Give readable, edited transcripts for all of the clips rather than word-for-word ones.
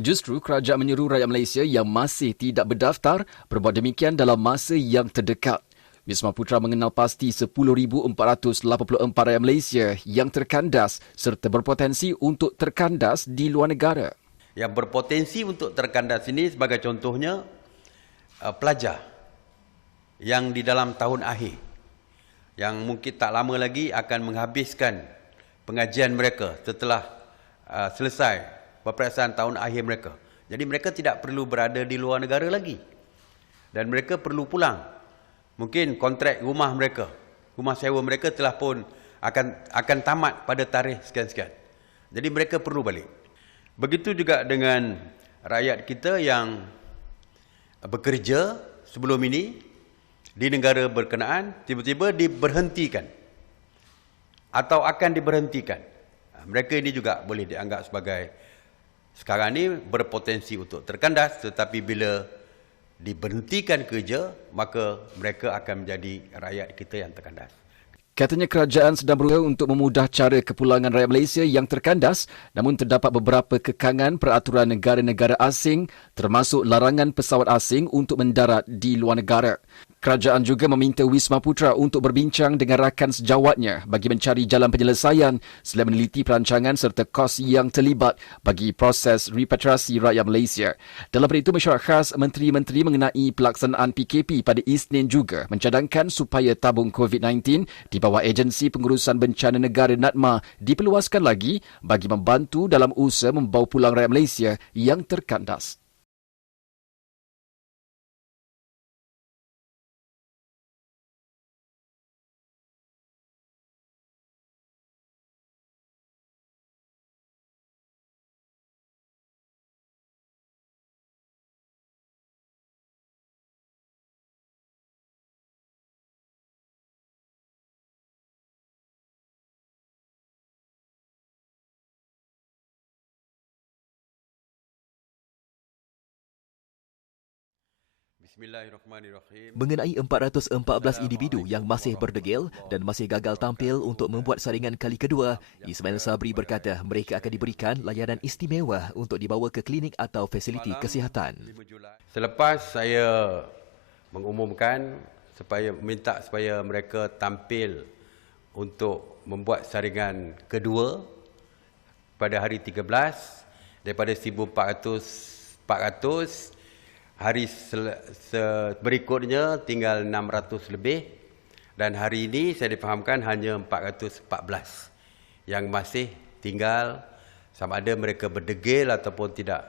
Justru kerajaan menyuruh rakyat Malaysia yang masih tidak berdaftar berbuat demikian dalam masa yang terdekat. Wisma Putra mengenal pasti 10,484 rakyat Malaysia yang terkandas serta berpotensi untuk terkandas di luar negara. Yang berpotensi untuk terkandas ini sebagai contohnya pelajar yang di dalam tahun akhir, yang mungkin tak lama lagi akan menghabiskan pengajian mereka setelah selesai peperiksaan tahun akhir mereka. Jadi mereka tidak perlu berada di luar negara lagi. Dan mereka perlu pulang. Mungkin kontrak rumah mereka, rumah sewa mereka telah pun akan tamat pada tarikh sekian-sekian. Jadi mereka perlu balik. Begitu juga dengan rakyat kita yang bekerja sebelum ini di negara berkenaan, tiba-tiba diberhentikan atau akan diberhentikan. Mereka ini juga boleh dianggap sebagai sekarang ini berpotensi untuk terkandas, tetapi bila diberhentikan kerja, maka mereka akan menjadi rakyat kita yang terkandas. Katanya kerajaan sedang berusaha untuk memudah cara kepulangan rakyat Malaysia yang terkandas, namun terdapat beberapa kekangan peraturan negara-negara asing termasuk larangan pesawat asing untuk mendarat di luar negara. Kerajaan juga meminta Wisma Putra untuk berbincang dengan rakan sejawatnya bagi mencari jalan penyelesaian selain meneliti perancangan serta kos yang terlibat bagi proses repatriasi rakyat Malaysia. Dalam itu, mesyuarat khas menteri-menteri mengenai pelaksanaan PKP pada Isnin juga mencadangkan supaya tabung COVID-19 di bawah Agensi Pengurusan Bencana Negara NADMA diperluaskan lagi bagi membantu dalam usaha membawa pulang rakyat Malaysia yang terkandas. Bismillahirrahmanirrahim. Mengenai 414 individu yang masih berdegil dan masih gagal tampil untuk membuat saringan kali kedua, Ismail Sabri berkata mereka akan diberikan layanan istimewa untuk dibawa ke klinik atau fasiliti kesihatan. Selepas saya mengumumkan minta supaya mereka tampil untuk membuat saringan kedua pada hari 13 daripada 1,400, hari berikutnya tinggal 600 lebih, dan hari ini saya difahamkan hanya 414 yang masih tinggal, sama ada mereka berdegil ataupun tidak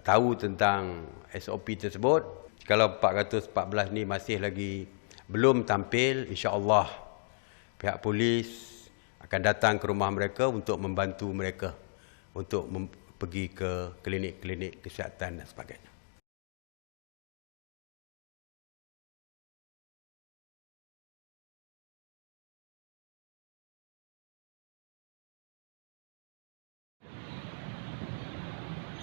tahu tentang SOP tersebut. Kalau 414 ni masih lagi belum tampil, insya-Allah pihak polis akan datang ke rumah mereka untuk membantu mereka untuk pergi ke klinik-klinik kesihatan dan sebagainya.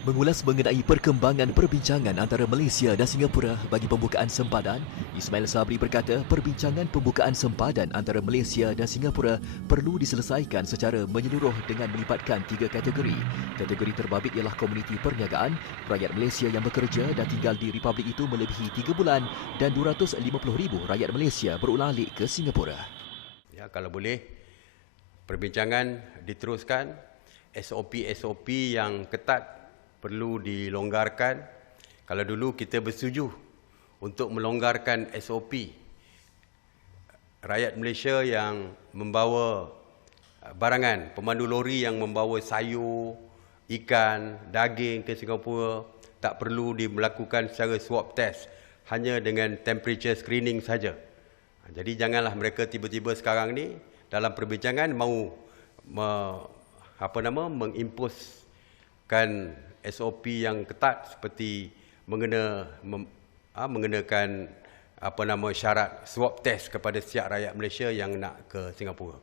Mengulas mengenai perkembangan perbincangan antara Malaysia dan Singapura bagi pembukaan sempadan, Ismail Sabri berkata perbincangan pembukaan sempadan antara Malaysia dan Singapura perlu diselesaikan secara menyeluruh dengan melibatkan 3 kategori. Kategori terbabit ialah komuniti perniagaan, rakyat Malaysia yang bekerja dan tinggal di Republik itu melebihi 3 bulan dan 250,000 rakyat Malaysia berulang alik ke Singapura. Ya, kalau boleh, perbincangan diteruskan, SOP yang ketat perlu dilonggarkan. Kalau dulu kita bersetuju untuk melonggarkan SOP, rakyat Malaysia yang membawa barangan, pemandu lori yang membawa sayur, ikan, daging ke Singapura tak perlu melakukan secara swab test, hanya dengan temperature screening saja. Jadi janganlah mereka tiba-tiba sekarang ni dalam perbincangan mahu mengimpuskan SOP yang ketat seperti mengenakan syarat swab test kepada setiap rakyat Malaysia yang nak ke Singapura.